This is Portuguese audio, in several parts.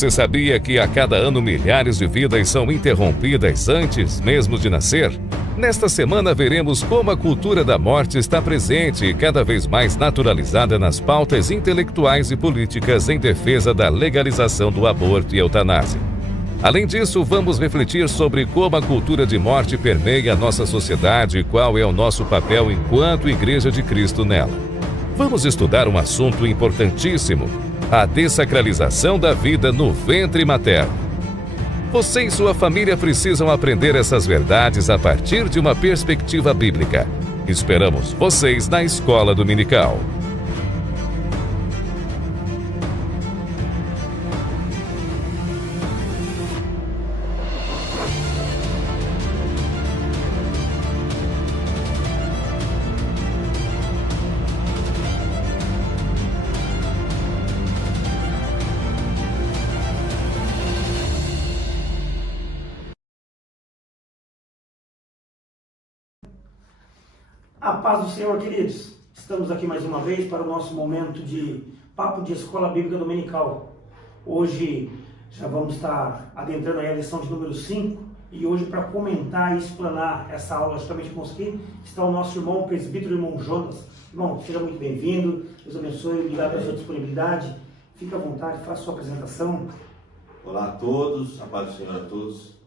Você sabia que a cada ano milhares de vidas são interrompidas antes mesmo de nascer? Nesta semana veremos como a cultura da morte está presente e cada vez mais naturalizada nas pautas intelectuais e políticas em defesa da legalização do aborto e eutanásia. Além disso, vamos refletir sobre como a cultura de morte permeia a nossa sociedade e qual é o nosso papel enquanto Igreja de Cristo nela. Vamos estudar um assunto importantíssimo: a dessacralização da vida no ventre materno. Você e sua família precisam aprender essas verdades a partir de uma perspectiva bíblica. Esperamos vocês na Escola Dominical. A paz do Senhor, queridos. Estamos aqui mais uma vez para o nosso momento de Papo de Escola Bíblica Dominical. Hoje já vamos estar adentrando aí a lição de número 5 e hoje para comentar e explanar essa aula justamente com aqui está o nosso irmão, o presbítero irmão Jonas. Irmão, seja muito bem-vindo, Deus abençoe, obrigado pela sua disponibilidade. Fique à vontade, faça sua apresentação. Olá a todos, a paz do Senhor a todos.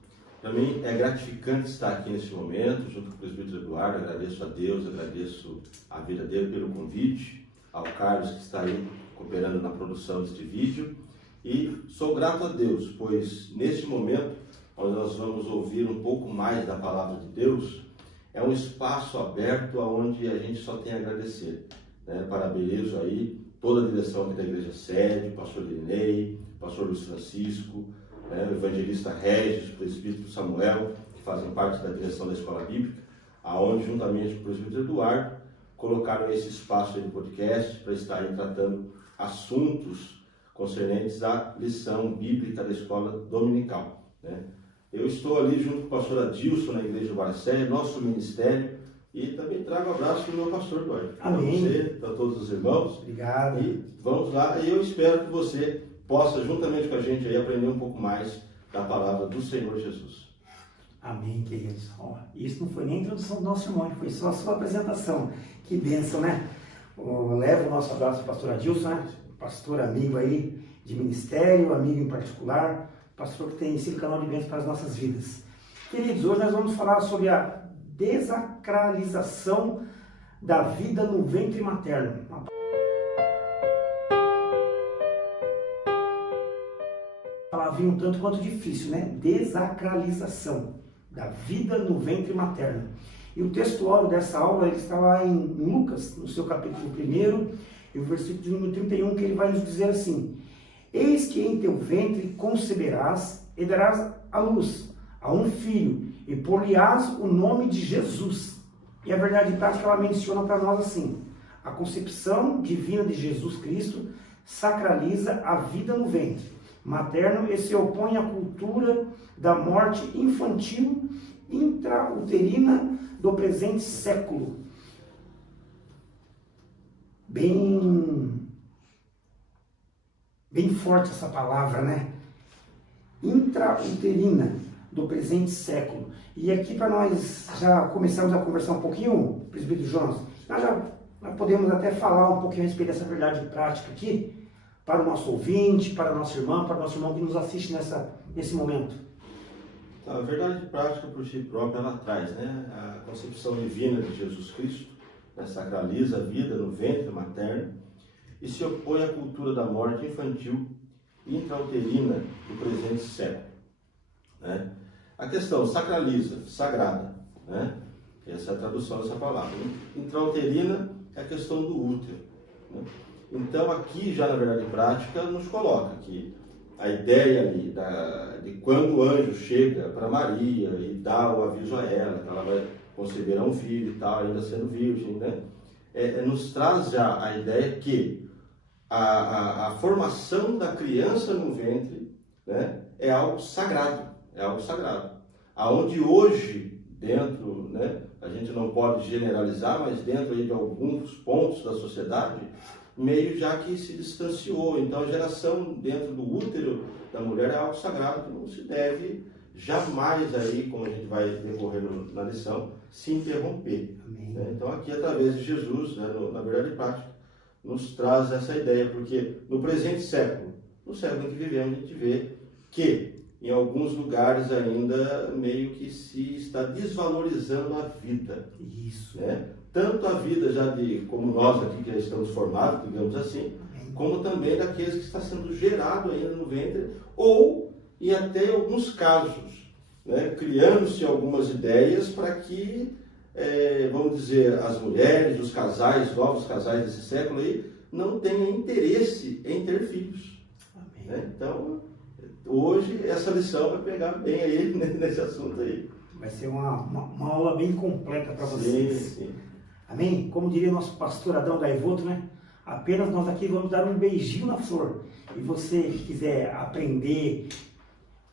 Para mim é gratificante estar aqui nesse momento, junto com o presbítero Eduardo. Agradeço a Deus, agradeço a vida dele pelo convite, ao Carlos que está aí cooperando na produção deste vídeo. E sou grato a Deus, pois neste momento, onde nós vamos ouvir um pouco mais da palavra de Deus, é um espaço aberto onde a gente só tem a agradecer. Parabenizo aí toda a direção aqui da Igreja Sede, o pastor Irinei, o pastor Luiz Francisco, o evangelista Regis, o presbítero Samuel, que fazem parte da direção da Escola Bíblica, aonde juntamente com o presbítero Eduardo, colocaram esse espaço aí no podcast para estarem tratando assuntos concernentes à lição bíblica da Escola Dominical. Eu estou ali junto com o pastor Adilson na Igreja Barcé, nosso ministério, e também trago um abraço para o meu pastor Eduardo. Amém. Para você, para todos os irmãos. Obrigado. E vamos lá, e eu espero que você possa, juntamente com a gente, aí, aprender um pouco mais da palavra do Senhor Jesus. Amém, queridos. Isso não foi nem a introdução do nosso irmão, foi só a sua apresentação. Que bênção, né? Levo o nosso abraço ao pastor Adilson, pastor amigo aí de ministério, amigo em particular, pastor que tem sido canal de bênção para as nossas vidas. Queridos, hoje nós vamos falar sobre a desacralização da vida no ventre materno. Palavrinha um tanto quanto difícil, né? Desacralização da vida no ventre materno. E o textuário dessa aula ele está lá em Lucas, no seu capítulo 1, e o versículo de número 31, que ele vai nos dizer assim: eis que em teu ventre conceberás e darás à luz a um filho, e por-lhe-ás o nome de Jesus. E a verdade prática ela menciona para nós assim: a concepção divina de Jesus Cristo sacraliza a vida no ventre materno e se opõe à cultura da morte infantil intrauterina do presente século. Bem forte essa palavra, né? Intrauterina do presente século. E aqui para nós já começarmos a conversar um pouquinho, presbítero Jonas, nós podemos até falar um pouquinho a respeito dessa verdade prática aqui, para o nosso ouvinte, para a nossa irmã, para o nosso irmão que nos assiste nesse momento. A verdade prática por si própria, ela traz, a concepção divina de Jesus Cristo, sacraliza a vida no ventre materno e se opõe à cultura da morte infantil intrauterina do presente século. A questão sacraliza, sagrada, essa é a tradução dessa palavra. Intrauterina é a questão do útero. Então aqui já na verdade prática nos coloca que a ideia ali de quando o anjo chega para Maria e dá o aviso a ela, que ela vai conceber um filho e tal, ainda sendo virgem, nos traz já a ideia que a formação da criança no ventre é algo sagrado, aonde hoje dentro, a gente não pode generalizar, mas dentro aí de alguns pontos da sociedade, meio já que se distanciou. Então a geração dentro do útero da mulher é algo sagrado que não se deve jamais aí, como a gente vai decorrer na lição, se interromper. Né? Então aqui através de Jesus, né, na verdade prática, nos traz essa ideia, porque no presente século, no século em que vivemos, a gente vê que em alguns lugares ainda meio que se está desvalorizando a vida. Isso. Né? Tanto a vida já de, como nós aqui que já estamos formados, digamos assim, como também daqueles que está sendo gerado ainda no ventre, ou e até alguns casos, né? Criando-se algumas ideias para que, vamos dizer, as mulheres, os casais, novos casais desse século aí, não tenham interesse em ter filhos. Né? Então, hoje essa lição vai pegar bem aí nesse assunto aí. Vai ser uma aula bem completa para vocês. Sim. Amém? Como diria nosso pastor Adão Gaivoto, né? Apenas nós aqui vamos dar um beijinho na flor. E você que quiser aprender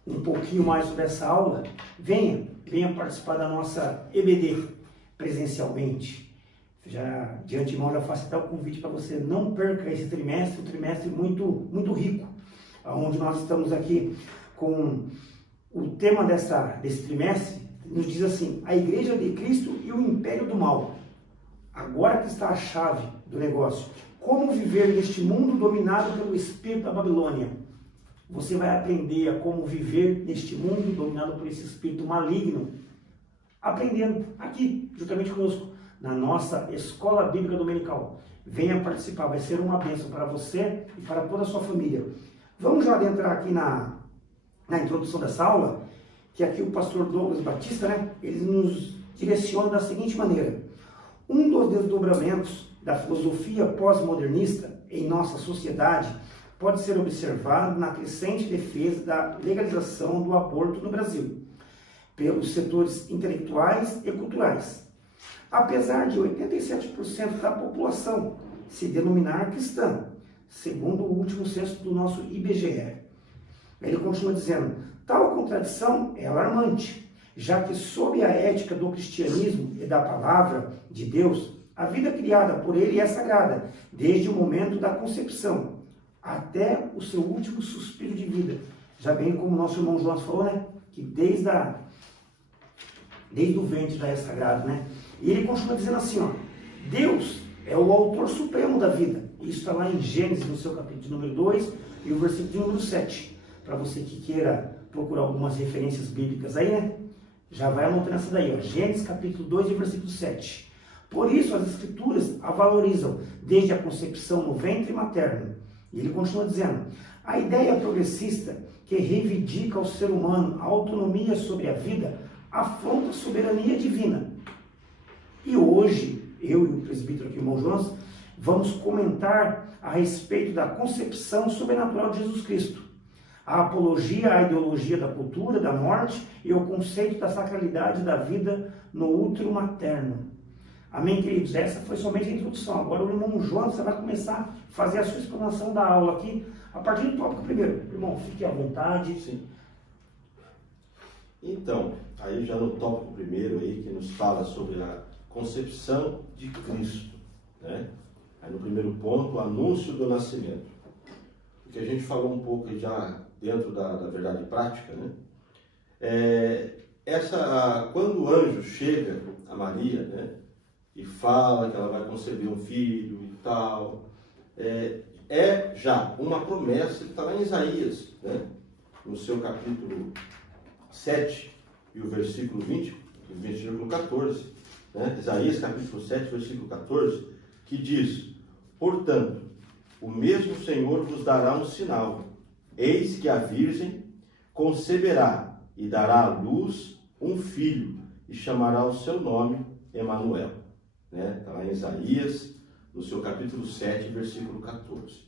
um pouquinho mais sobre essa aula, venha participar da nossa EBD presencialmente. Já de antemão já faço até o convite para você, não perca esse trimestre, um trimestre muito rico, onde nós estamos aqui com o tema desse trimestre, nos diz assim: a Igreja de Cristo e o Império do Mal. Agora que está a chave do negócio. Como viver neste mundo dominado pelo espírito da Babilônia? Você vai aprender a como viver neste mundo dominado por esse espírito maligno, aprendendo aqui, juntamente conosco, na nossa Escola Bíblica Dominical. Venha participar, vai ser uma bênção para você e para toda a sua família. Vamos já adentrar aqui na introdução dessa aula, que aqui o pastor Douglas Batista, né, ele nos direciona da seguinte maneira: um dos desdobramentos da filosofia pós-modernista em nossa sociedade pode ser observado na crescente defesa da legalização do aborto no Brasil, pelos setores intelectuais e culturais. Apesar de 87% da população se denominar cristã, segundo o último censo do nosso IBGE. Ele continua dizendo: tal contradição é alarmante, já que sob a ética do cristianismo e da palavra de Deus, a vida criada por ele é sagrada, desde o momento da concepção até o seu último suspiro de vida. Já bem como o nosso irmão João falou, né? Que desde o ventre já é sagrado, né? E ele continua dizendo assim, ó: Deus é o autor supremo da vida. Isso está lá em Gênesis, no seu capítulo de número 2 e o versículo de número 7. Para você que queira procurar algumas referências bíblicas aí, né? Já vai anotando essa daí, ó. Gênesis capítulo 2 e versículo 7. Por isso as escrituras a valorizam desde a concepção no ventre materno. E ele continua dizendo: a ideia progressista que reivindica ao ser humano a autonomia sobre a vida afronta a soberania divina. E hoje, eu e o presbítero aqui, o irmão Jonas, vamos comentar a respeito da concepção sobrenatural de Jesus Cristo, a apologia à ideologia da cultura, da morte e o conceito da sacralidade da vida no útero materno. Amém, queridos? Essa foi somente a introdução. Agora o irmão Jonas vai começar a fazer a sua explanação da aula aqui, a partir do tópico primeiro. Irmão, fique à vontade. Sim. Então, aí já no tópico primeiro aí, que nos fala sobre a concepção de Cristo, né? Aí no primeiro ponto, o anúncio do nascimento. O que a gente falou um pouco já dentro da verdade prática, né? Quando o anjo chega a Maria, né, e fala que ela vai conceber um filho e tal, é já uma promessa que está lá em Isaías, né, no seu capítulo 7 e o versículo 20, o versículo 14, né, Isaías capítulo 7, versículo 14, que diz: portanto, o mesmo Senhor vos dará um sinal, eis que a Virgem conceberá e dará à luz um filho, e chamará o seu nome Emanuel. Está lá em Isaías, no seu capítulo 7, versículo 14.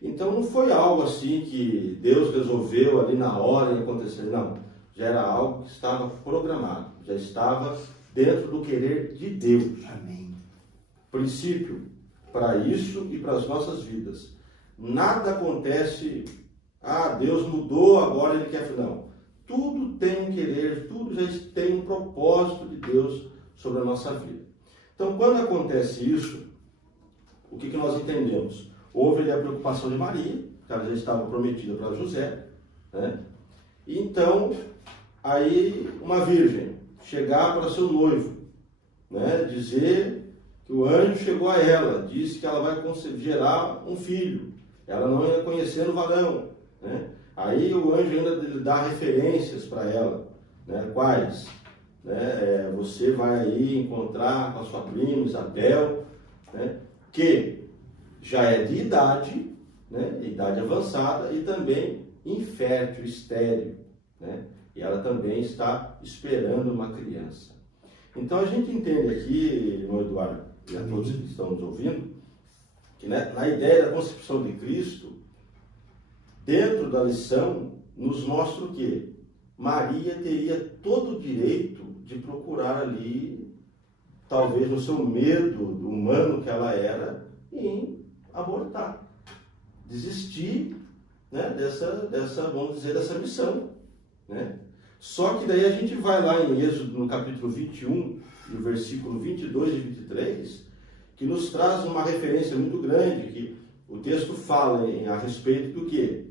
Então não foi algo assim que Deus resolveu ali na hora de acontecer, não. Já era algo que estava programado, já estava dentro do querer de Deus. Amém. Princípio para isso e para as nossas vidas. Nada acontece, Deus mudou, agora Ele quer... Não. Tudo tem um querer, tudo já tem um propósito de Deus sobre a nossa vida. Então, quando acontece isso, o que nós entendemos? Houve ali a preocupação de Maria, que ela já estava prometida para José, né? Então, aí uma virgem chegar para seu noivo, né? Dizer que o anjo chegou a ela, disse que ela vai gerar um filho, ela não ia conhecer o varão, né? Aí o anjo ainda dá referências para ela, né? Quais? Né? Você vai aí encontrar com a sua prima Isabel, né? Que já é de idade, né? Idade avançada e também infértil, estéril, né? E ela também está esperando uma criança. Então a gente entende aqui, irmão Eduardo, e a todos que estão nos ouvindo, que, né, na ideia da concepção de Cristo, dentro da lição, nos mostra o quê? Maria teria todo o direito de procurar ali, talvez no seu medo humano que ela era, em abortar, desistir, né, dessa, vamos dizer, dessa missão, né? Só que daí a gente vai lá em Êxodo, no capítulo 21, no versículo 22 e 23, que nos traz uma referência muito grande, que o texto fala a respeito do quê?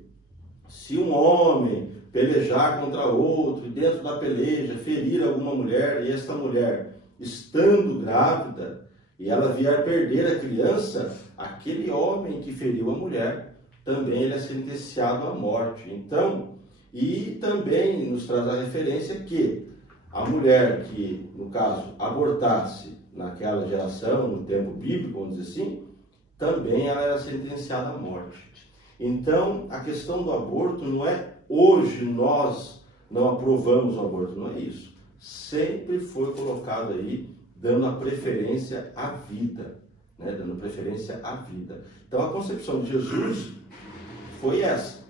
Se um homem pelejar contra outro, e dentro da peleja ferir alguma mulher, e esta mulher, estando grávida, e ela vier perder a criança, aquele homem que feriu a mulher, também ele é sentenciado à morte. Então, e também nos traz a referência que a mulher que, no caso, abortasse naquela geração, no tempo bíblico, vamos dizer assim, também ela era sentenciada à morte. Então, a questão do aborto não é hoje nós não aprovamos o aborto, não é isso. Sempre foi colocado aí, dando a preferência à vida, né? Dando preferência à vida. Então, a concepção de Jesus foi essa.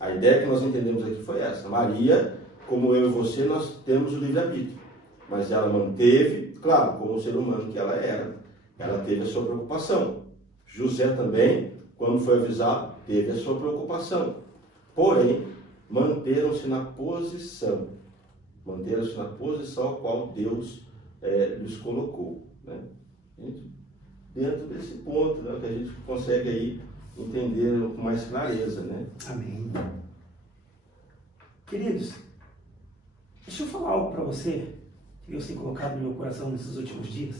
A ideia que nós entendemos aqui foi essa. Maria, como eu e você, nós temos o livre-arbítrio. Mas ela manteve, claro, como ser humano que ela era, ela teve a sua preocupação. José também, quando foi avisado, teve a sua preocupação. Porém, manteram-se na posição. Manteram-se na posição a qual Deus lhes colocou, né? Dentro desse ponto, né, que a gente consegue aí entender com mais clareza, né? Amém. Queridos, deixa eu falar algo para você, que Deus tem colocado no meu coração nesses últimos dias.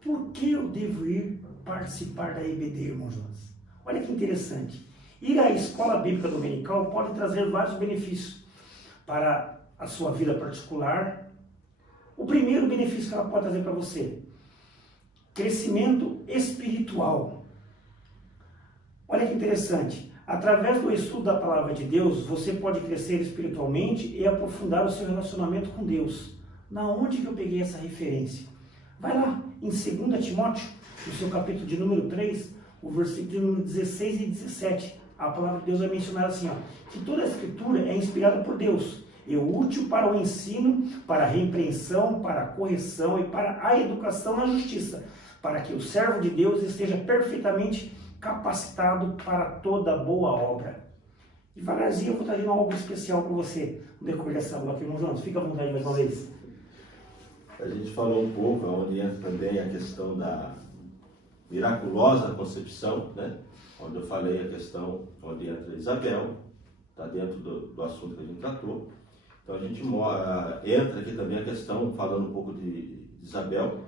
Por que eu devo ir participar da EBD, irmão Jonas? Olha que interessante. Ir à escola bíblica dominical pode trazer vários benefícios para a sua vida particular. O primeiro benefício que ela pode trazer para você: crescimento espiritual. Olha que interessante, através do estudo da Palavra de Deus, você pode crescer espiritualmente e aprofundar o seu relacionamento com Deus. Na onde que eu peguei essa referência? Vai lá, em 2 Timóteo, no seu capítulo de número 3, o versículo de número 16 e 17. A Palavra de Deus vai mencionar assim, ó, que toda a Escritura é inspirada por Deus, é útil para o ensino, para a repreensão, para a correção e para a educação na justiça, para que o servo de Deus esteja perfeitamente capacitado para toda boa obra. Devagarzinho eu vou trazendo algo especial para você no decorrer dessa aula aqui, irmão Jonas. Fica à vontade mais uma vez. A gente falou um pouco, onde entra também a questão da miraculosa concepção, né? Onde eu falei a questão, onde entra Isabel, está dentro do assunto que a gente tratou. Então a gente entra aqui também a questão, falando um pouco de Isabel,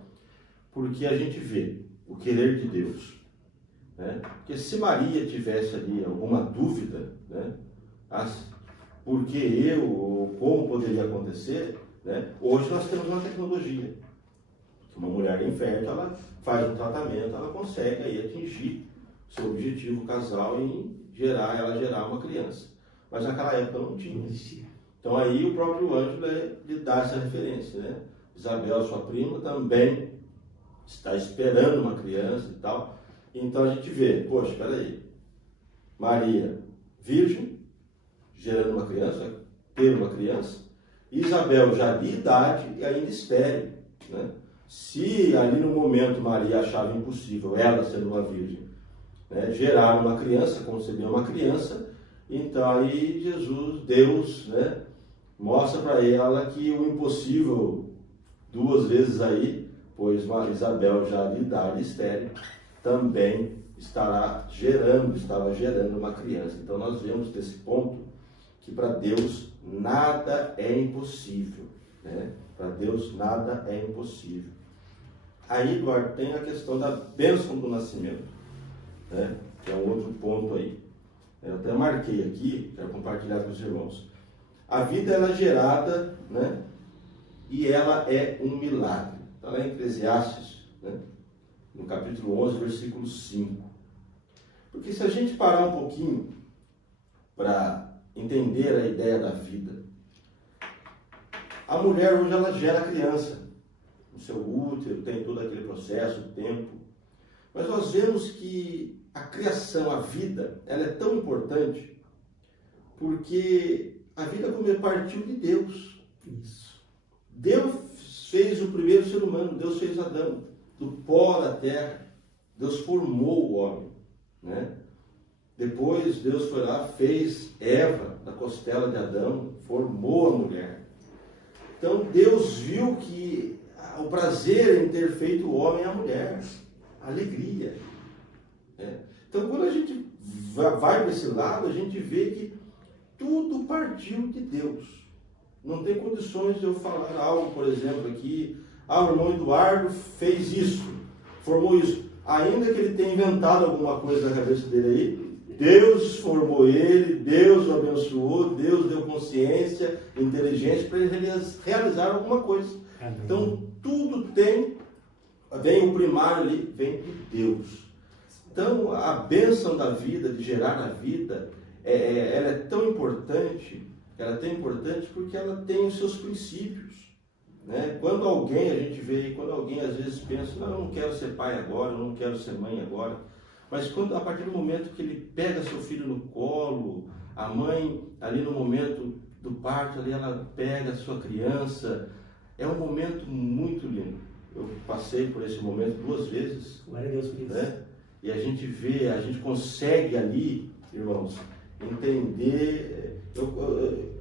porque a gente vê o querer de Deus, né? Porque se Maria tivesse ali alguma dúvida, né? Por que eu, ou como poderia acontecer, né? Hoje nós temos uma tecnologia, que uma mulher infértil, ela faz um tratamento, ela consegue aí atingir seu objetivo casal em gerar uma criança. Mas naquela época não tinha. Então aí o próprio anjo lhe dá essa referência, né? Isabel, sua prima, também está esperando uma criança e tal. Então a gente vê, poxa, espera aí, Maria, virgem, gerando uma criança, ter uma criança, e Isabel já de idade e ainda estéril, né? Se ali no momento Maria achava impossível, ela sendo uma virgem, né, gerar uma criança, conceber uma criança, então aí Deus, né, mostra para ela que o impossível, duas vezes aí, pois Isabel já de idade estéril, também estava gerando uma criança. Então nós vemos desse ponto que para Deus nada é impossível, né? Para Deus nada é impossível. Aí, Eduardo, tem a questão da bênção do nascimento, né? Que é um outro ponto aí. Eu até marquei aqui, quero compartilhar com os irmãos. A vida ela é gerada, né? E ela é um milagre. Está lá em Eclesiastes, né? No capítulo 11, versículo 5. Porque se a gente parar um pouquinho para entender a ideia da vida, a mulher hoje ela gera criança. O seu útero tem todo aquele processo, o tempo. Mas nós vemos que a criação, a vida, ela é tão importante porque a vida como partiu de Deus. Isso. Deus fez o primeiro ser humano, Deus fez Adão, do pó da terra. Deus formou o homem, né? Depois Deus foi lá, fez Eva da costela de Adão, formou a mulher. Então Deus viu que o prazer em ter feito o homem e a mulher, a alegria. Né? Então quando a gente vai para esse lado, a gente vê que tudo partiu de Deus. Não tem condições de eu falar algo, por exemplo, aqui, o irmão Eduardo fez isso, formou isso. Ainda que ele tenha inventado alguma coisa na cabeça dele aí, Deus formou ele, Deus o abençoou, Deus deu consciência, inteligência para ele realizar alguma coisa. Amém. Então, tudo vem o primário ali, vem de Deus. Então, a bênção da vida, de gerar a vida, ela é tão importante, porque ela tem os seus princípios. Né? Quando alguém às vezes pensa, não, eu não quero ser pai agora, eu não quero ser mãe agora. Mas a partir do momento que ele pega seu filho no colo, a mãe ali no momento do parto, ali ela pega a sua criança, é um momento muito lindo. Eu passei por esse momento 2 vezes. Glória a Deus por isso. Né? E a gente consegue ali, irmãos, entender.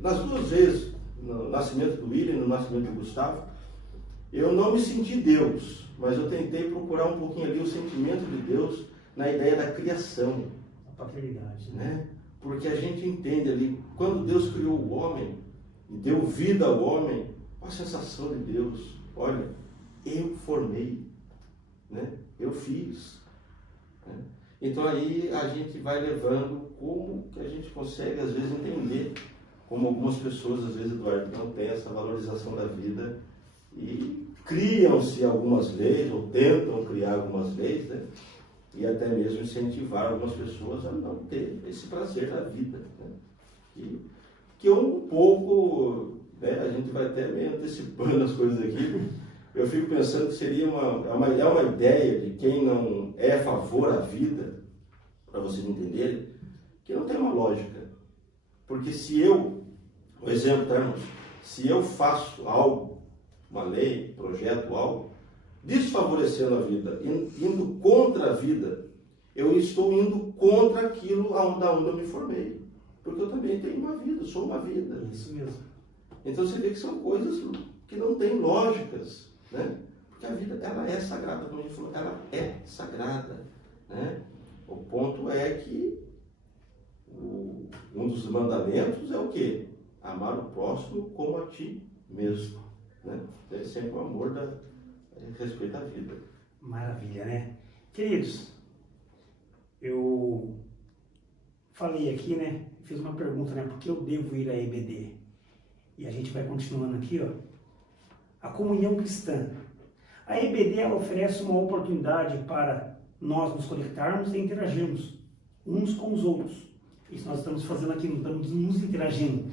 Nas 2 vezes, no nascimento do William e no nascimento do Gustavo, eu não me senti Deus, mas eu tentei procurar um pouquinho ali o sentimento de Deus na ideia da criação. A paternidade. Né? Porque a gente entende ali, quando Deus criou o homem e deu vida ao homem, a sensação de Deus, olha, eu formei, né? Eu fiz. Né? Então aí a gente vai levando como que a gente consegue às vezes entender, como algumas pessoas às vezes, Eduardo, não têm essa valorização da vida e criam-se algumas leis, ou tentam criar algumas leis, né? E até mesmo incentivar algumas pessoas a não ter esse prazer da vida. Né? Que um pouco, né, a gente vai até meio antecipando as coisas aqui, eu fico pensando que seria uma ideia de quem não é a favor da vida, para vocês entenderem, que não tem uma lógica. Porque um exemplo, tá, irmãos? Se eu faço algo, uma lei, projeto, algo, desfavorecendo a vida, indo contra a vida, eu estou indo contra aquilo da onde eu me formei. Porque eu também tenho uma vida, eu sou uma vida. Isso mesmo. Então você vê que são coisas que não têm lógicas, né? Porque a vida, ela é sagrada, como a gente falou, ela é sagrada, né? O ponto é que um dos mandamentos é o quê? Amar o próximo como a ti mesmo, né? É sempre o amor respeito à vida. Maravilha, né? Queridos, eu falei aqui, né? Fiz uma pergunta, né? Por que eu devo ir à EBD? E a gente vai continuando aqui, ó. A comunhão cristã. A EBD, ela oferece uma oportunidade para nós nos conectarmos e interagirmos uns com os outros. Isso nós estamos fazendo aqui, estamos nos interagindo.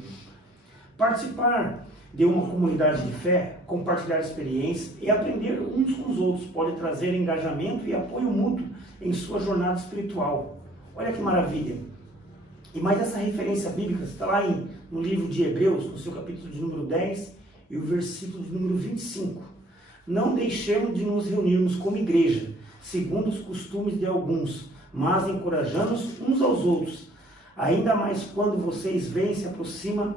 Participar de uma comunidade de fé, compartilhar experiências e aprender uns com os outros pode trazer engajamento e apoio mútuo em sua jornada espiritual. Olha que maravilha! E mais essa referência bíblica está lá no livro de Hebreus, no seu capítulo de número 10 e o versículo de número 25. Não deixemos de nos reunirmos como igreja, segundo os costumes de alguns, mas encorajamos uns aos outros, ainda mais quando vocês veem se aproxima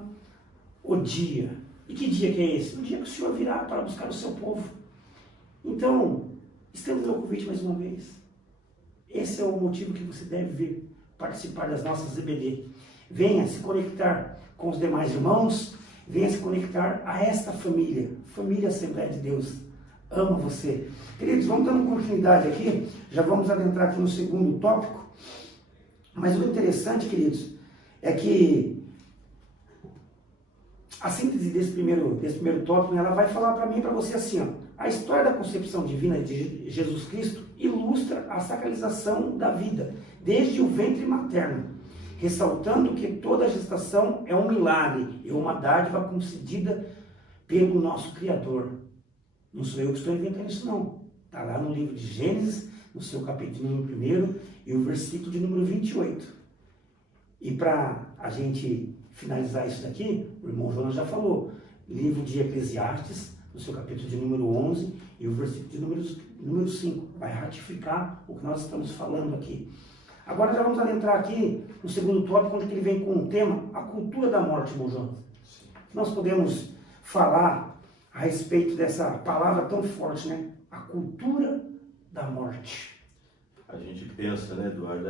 o dia. E que dia que é esse? O dia que o Senhor virá para buscar o seu povo. Então, estamos no convite mais uma vez. Esse é o motivo que você deve vir participar das nossas EBD. Venha se conectar com os demais irmãos, venha se conectar a esta família, família Assembleia de Deus. Amo você. Queridos, vamos dando continuidade aqui, já vamos adentrar aqui no segundo tópico. Mas o interessante, queridos, é que a síntese desse primeiro tópico, ela vai falar para mim e para você assim, ó, a história da concepção divina de Jesus Cristo ilustra a sacralização da vida, desde o ventre materno, ressaltando que toda gestação é um milagre e uma dádiva concedida pelo nosso Criador. Não sou eu que estou inventando isso, não. Está lá no livro de Gênesis, no seu capítulo número 1 e o versículo de número 28. E para a gente finalizar isso daqui, o irmão Jonas já falou, livro de Eclesiastes, no seu capítulo de número 11 e o versículo de número 5. Vai ratificar o que nós estamos falando aqui. Agora já vamos adentrar aqui no segundo tópico, onde ele vem com o tema, a cultura da morte, irmão Jonas. Nós podemos falar a respeito dessa palavra tão forte, né? A cultura da morte. A gente pensa, né, Eduardo,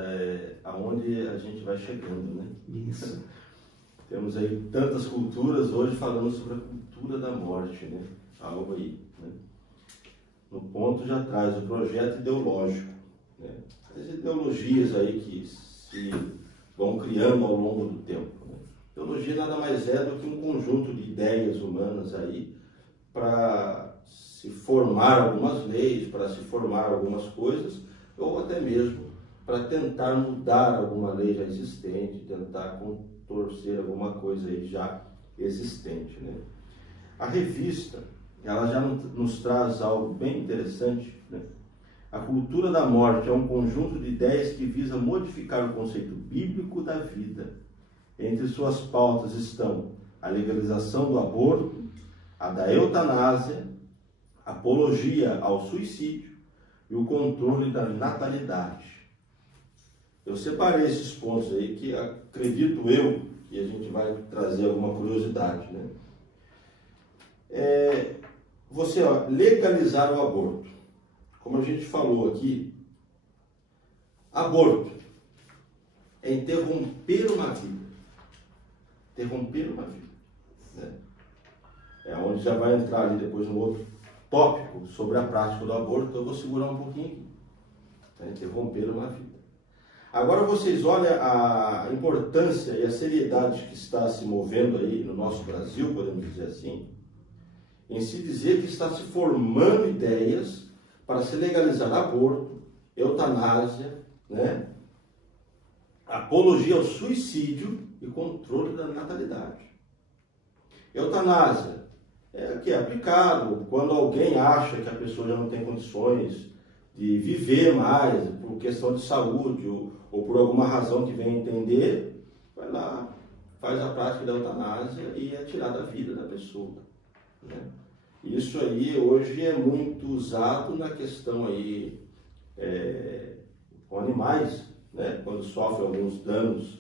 aonde a gente vai chegando, né? Isso. Temos aí tantas culturas, hoje falando sobre a cultura da morte, né? Algo aí, né? No ponto já traz o projeto ideológico, né? As ideologias aí que se vão criando ao longo do tempo, né? Ideologia nada mais é do que um conjunto de ideias humanas aí para se formar algumas leis, para se formar algumas coisas, ou até mesmo para tentar mudar alguma lei já existente, tentar contorcer alguma coisa aí já existente, né? A revista, ela já nos traz algo bem interessante, né? A cultura da morte é um conjunto de ideias que visa modificar o conceito bíblico da vida. Entre suas pautas estão a legalização do aborto, a da eutanásia, a apologia ao suicídio e o controle da natalidade. Eu separei esses pontos aí que acredito eu que a gente vai trazer alguma curiosidade, né? Legalizar o aborto. Como a gente falou aqui, aborto é interromper uma vida. Interromper uma vida, né? É onde já vai entrar ali depois no outro tópico sobre a prática do aborto, então eu vou segurar um pouquinho aqui. É interromper uma vida. Agora vocês olham a importância e a seriedade que está se movendo aí no nosso Brasil, podemos dizer assim, em se dizer que está se formando ideias para se legalizar aborto, eutanásia, né? Apologia ao suicídio e controle da natalidade. Eutanásia é que é aplicado quando alguém acha que a pessoa já não tem condições de viver mais, por questão de saúde ou por alguma razão que venha entender, vai lá, faz a prática da eutanásia e é tirar da vida da pessoa, né? Isso aí hoje é muito usado na questão aí com animais, né? Quando sofrem alguns danos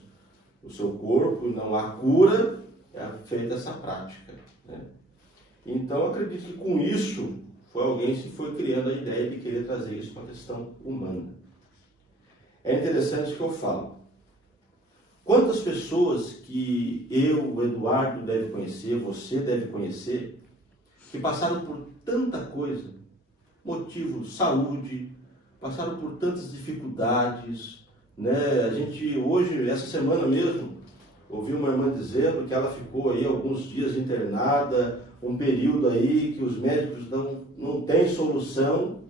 no seu corpo e não há cura, é feita essa prática, né? Então acredito que com isso foi alguém que foi criando a ideia de querer trazer isso para a questão humana. É interessante que eu falo. Quantas pessoas que eu, o Eduardo, deve conhecer, você deve conhecer, que passaram por tanta coisa, motivo, saúde, passaram por tantas dificuldades, né? A gente hoje, essa semana mesmo, ouvi uma irmã dizendo que ela ficou aí alguns dias internada, um período aí que os médicos não têm solução.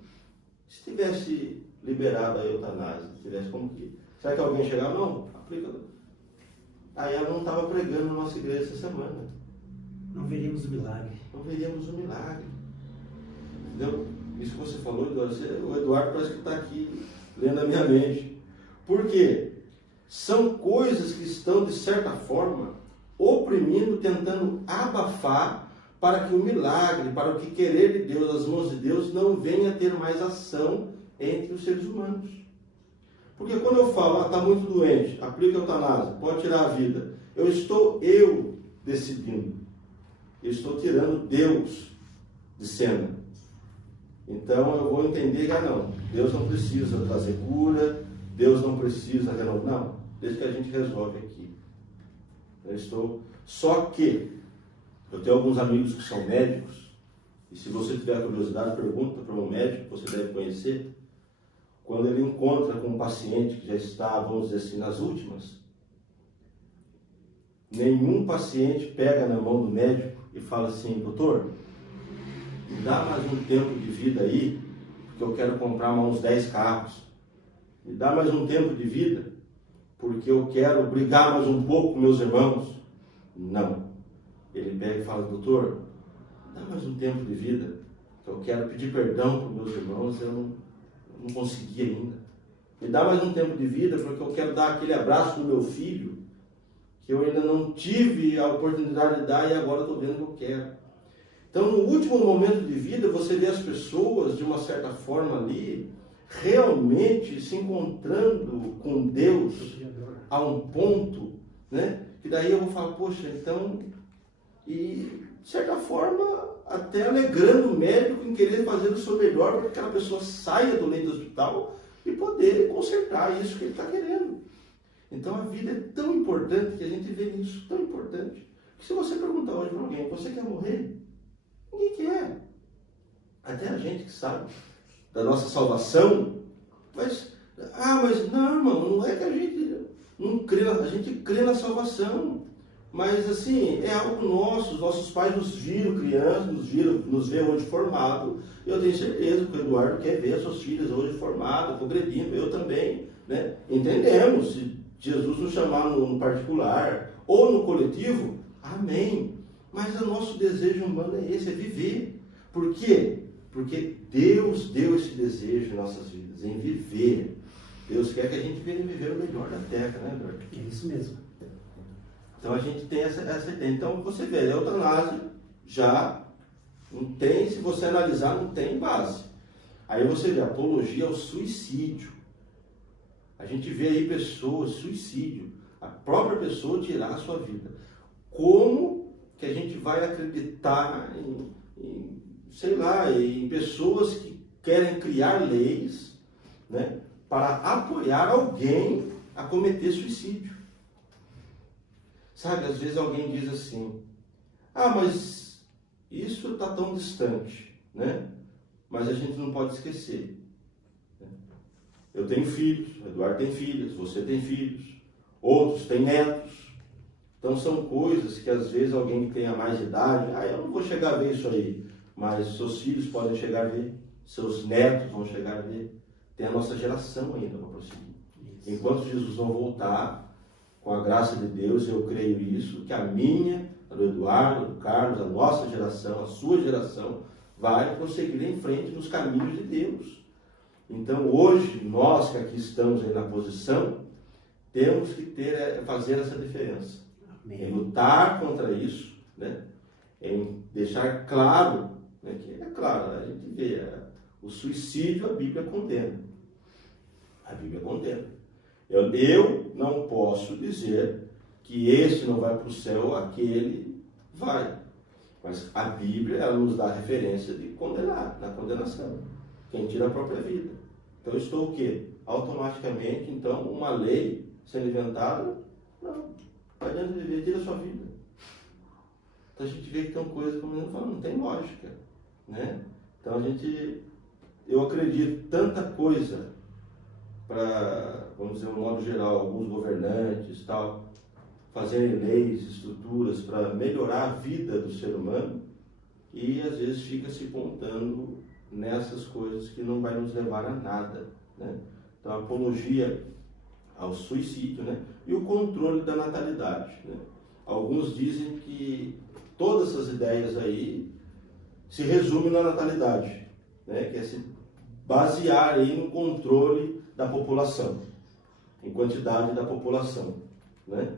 Se tivesse liberado a eutanásia, se tivesse como que... Será que alguém chegava? Não, aplica. Aí ela não estava pregando na nossa igreja essa semana. Não veríamos o milagre. Não veríamos o milagre. Entendeu? Isso que você falou, Eduardo, o Eduardo parece que está aqui lendo a minha mente. Por quê? São coisas que estão, de certa forma, oprimindo, tentando abafar para que o milagre, para o que querer de Deus, as mãos de Deus, não venha a ter mais ação entre os seres humanos. Porque quando eu falo, está muito doente, aplica a eutanásia, pode tirar a vida, eu estou decidindo. Eu estou tirando Deus de cena. Então eu vou entender que, não, Deus não precisa trazer cura, Deus não precisa renovar, não, desde que a gente resolve aqui. Só que eu tenho alguns amigos que são médicos, e se você tiver curiosidade, pergunta para um médico que você deve conhecer, quando ele encontra com um paciente que já está, vamos dizer assim, nas últimas, nenhum paciente pega na mão do médico e fala assim: doutor, me dá mais um tempo de vida aí, porque eu quero comprar mais uns 10 carros. Me dá mais um tempo de vida, porque eu quero brigar mais um pouco com meus irmãos. Não. Ele pega e fala: doutor, dá mais um tempo de vida, que eu quero pedir perdão para os meus irmãos, eu não consegui ainda. Me dá mais um tempo de vida, porque eu quero dar aquele abraço no meu filho, que eu ainda não tive a oportunidade de dar e agora estou vendo que eu quero. Então, no último momento de vida, você vê as pessoas, de uma certa forma ali, realmente se encontrando com Deus a um ponto, né? Que daí eu vou falar: poxa, então... E, de certa forma, até alegrando o médico em querer fazer o seu melhor para que aquela pessoa saia do leito do hospital e poder consertar isso que ele está querendo. Então, a vida é tão importante que a gente vê isso, tão importante, que se você perguntar hoje para alguém: você quer morrer? Ninguém quer. Até a gente que sabe da nossa salvação, mas não, irmão, não é que a gente não crê, a gente crê na salvação. Mas assim, é algo nosso, os nossos pais nos viram crianças, nos vê hoje formados. Eu tenho certeza que o Eduardo quer ver as suas filhas hoje formadas, progredindo, eu também, né? Entendemos, se Jesus nos chamar no particular ou no coletivo, amém. Mas o nosso desejo humano é esse, é viver. Por quê? Porque Deus deu esse desejo em nossas vidas, em viver. Deus quer que a gente venha viver o melhor da terra, né, Eduardo? É isso mesmo. Então a gente tem essa ideia. Então você vê, a eutanásia já não tem, se você analisar, não tem base. Aí você vê a apologia ao suicídio. A gente vê aí pessoas, suicídio, a própria pessoa tirar a sua vida. Como que a gente vai acreditar em pessoas que querem criar leis, né, para apoiar alguém a cometer suicídio? Sabe, às vezes alguém diz assim: mas isso está tão distante, né? Mas a gente não pode esquecer. Eu tenho filhos, o Eduardo tem filhas, você tem filhos, outros têm netos. Então são coisas que às vezes alguém que tenha mais idade, eu não vou chegar a ver isso aí, mas seus filhos podem chegar a ver, seus netos vão chegar a ver. Tem a nossa geração ainda para prosseguir. Isso. Enquanto Jesus não voltar, com a graça de Deus, eu creio isso, que a minha, a do Eduardo, a do Carlos, a nossa geração, a sua geração, vai prosseguir em frente nos caminhos de Deus. Então, hoje, nós que aqui estamos aí na posição, temos que fazer essa diferença. Amém. Em lutar contra isso, né? Em deixar claro, né, que é claro, a gente vê, o suicídio a Bíblia condena. A Bíblia condena. Eu não posso dizer que esse não vai para o céu, aquele vai. Mas a Bíblia, ela nos dá a referência de condenar, da condenação. Quem tira a própria vida. Então eu estou o quê? Automaticamente, então, uma lei sendo inventada, não adianta viver, tira a sua vida. Então a gente vê que tem coisas, como eu falo, não tem lógica, né? Então eu acredito tanta coisa para, vamos dizer, de um modo geral, alguns governantes tal, fazerem leis, estruturas para melhorar a vida do ser humano, e às vezes fica se pontando nessas coisas que não vai nos levar a nada, né? Então a apologia ao suicídio, né? E o controle da natalidade, né? Alguns dizem que todas essas ideias aí se resumem na natalidade, né? Que é se basear aí no controle da população, em quantidade da população, né?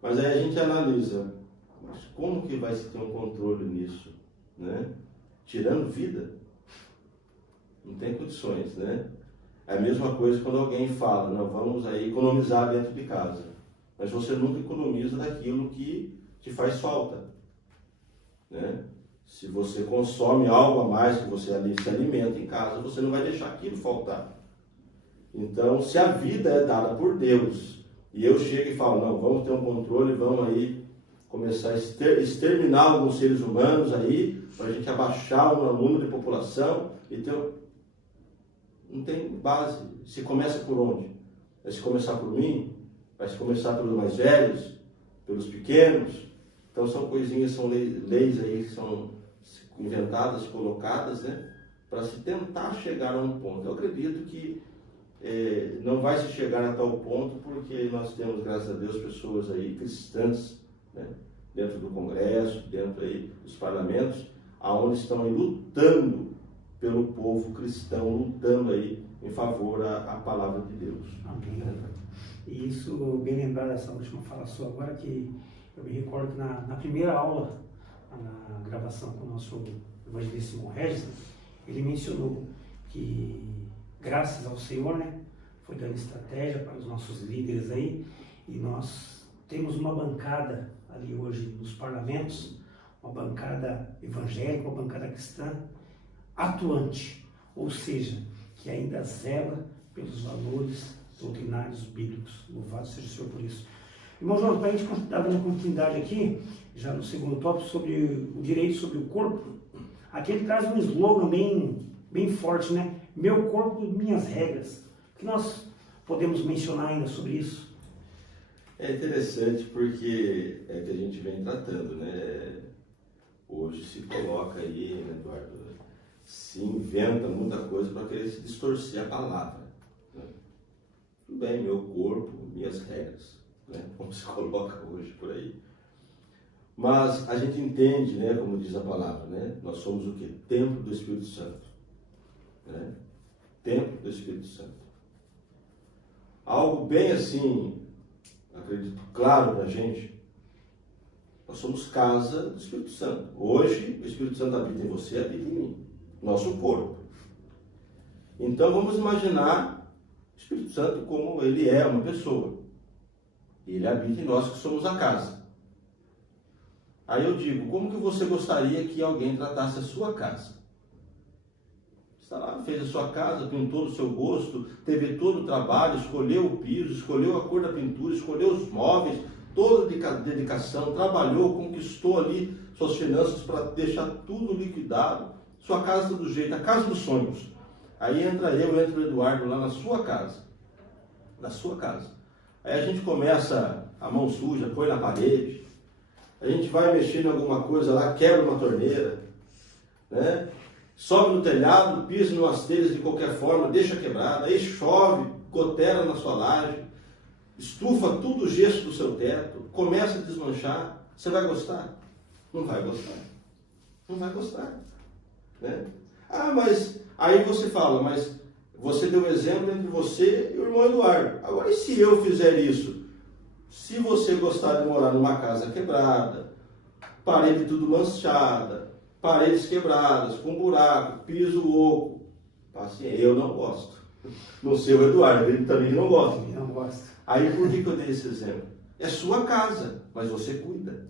Mas aí a gente analisa, mas como que vai se ter um controle nisso, né? Tirando vida? Não tem condições, né? É a mesma coisa quando alguém fala, não, vamos aí economizar dentro de casa. Mas você nunca economiza daquilo que te faz falta, né? Se você consome algo a mais que você ali se alimenta em casa, você não vai deixar aquilo faltar. Então, se a vida é dada por Deus, e eu chego e falo, não, vamos ter um controle, vamos aí começar a exterminar alguns seres humanos aí, para a gente abaixar o número de população, então, não tem base. Se começa por onde? Vai se começar por mim? Vai se começar pelos mais velhos? Pelos pequenos? Então, são coisinhas, são leis aí que são inventadas, colocadas, né, para se tentar chegar a um ponto. Eu acredito que não vai se chegar a tal ponto, porque nós temos, graças a Deus, pessoas aí cristãs, né, dentro do Congresso, dentro aí dos parlamentos, aonde estão aí lutando pelo povo cristão, lutando aí em favor à palavra de Deus. Amém. E isso, bem lembrado dessa última fala sua agora, que eu me recordo que na primeira aula, na gravação com o nosso evangelista Simão Regis, ele mencionou que, graças ao Senhor, né, foi dando estratégia para os nossos líderes aí, e nós temos uma bancada ali hoje nos parlamentos, uma bancada evangélica, uma bancada cristã atuante, ou seja, que ainda zela pelos valores doutrinários bíblicos. Louvado seja o Senhor por isso. Irmão João, para a gente dar uma continuidade aqui, já no segundo tópico, sobre o direito sobre o corpo, aqui ele traz um slogan bem forte, né? Meu corpo, minhas regras. O que nós podemos mencionar ainda sobre isso? É interessante porque é que a gente vem tratando, né? Hoje se coloca aí, né, Eduardo, se inventa muita coisa para querer se distorcer a palavra, né? Tudo bem, meu corpo, minhas regras, né? Como se coloca hoje por aí. Mas a gente entende, né, como diz a palavra, né? Nós somos o quê? Templo do Espírito Santo, né? Templo do Espírito Santo. Algo bem assim, acredito, claro para a gente, nós somos casa do Espírito Santo. Hoje, o Espírito Santo habita em você, habita em mim, nosso corpo. Então, vamos imaginar o Espírito Santo como ele é uma pessoa. Ele habita em nós, que somos a casa. Aí eu digo, como que você gostaria que alguém tratasse a sua casa? Está lá, fez a sua casa, pintou do seu gosto, teve todo o trabalho, escolheu o piso, escolheu a cor da pintura, escolheu os móveis, toda a dedicação, trabalhou, conquistou ali suas finanças para deixar tudo liquidado. Sua casa do jeito, a casa dos sonhos. Aí entra o Eduardo lá na sua casa. Na sua casa. Aí a gente começa a mão suja, põe na parede. A gente vai mexer em alguma coisa lá, quebra uma torneira, né? Sobe no telhado, pisa em umas telhas de qualquer forma, deixa quebrada, aí chove, gotera na sua laje, estufa tudo o gesso do seu teto, começa a desmanchar. Você vai gostar? Não vai gostar. Não vai gostar, né? Ah, mas aí você fala, mas você deu um exemplo entre você e o irmão Eduardo. Agora, e se eu fizer isso? Se você gostar de morar numa casa quebrada, parede tudo manchada, paredes quebradas, com buraco, piso oco, paciência, eu não gosto. Não sei o Eduardo, ele também não gosta. Não gosto. Aí por que eu dei esse exemplo? É sua casa, mas você cuida.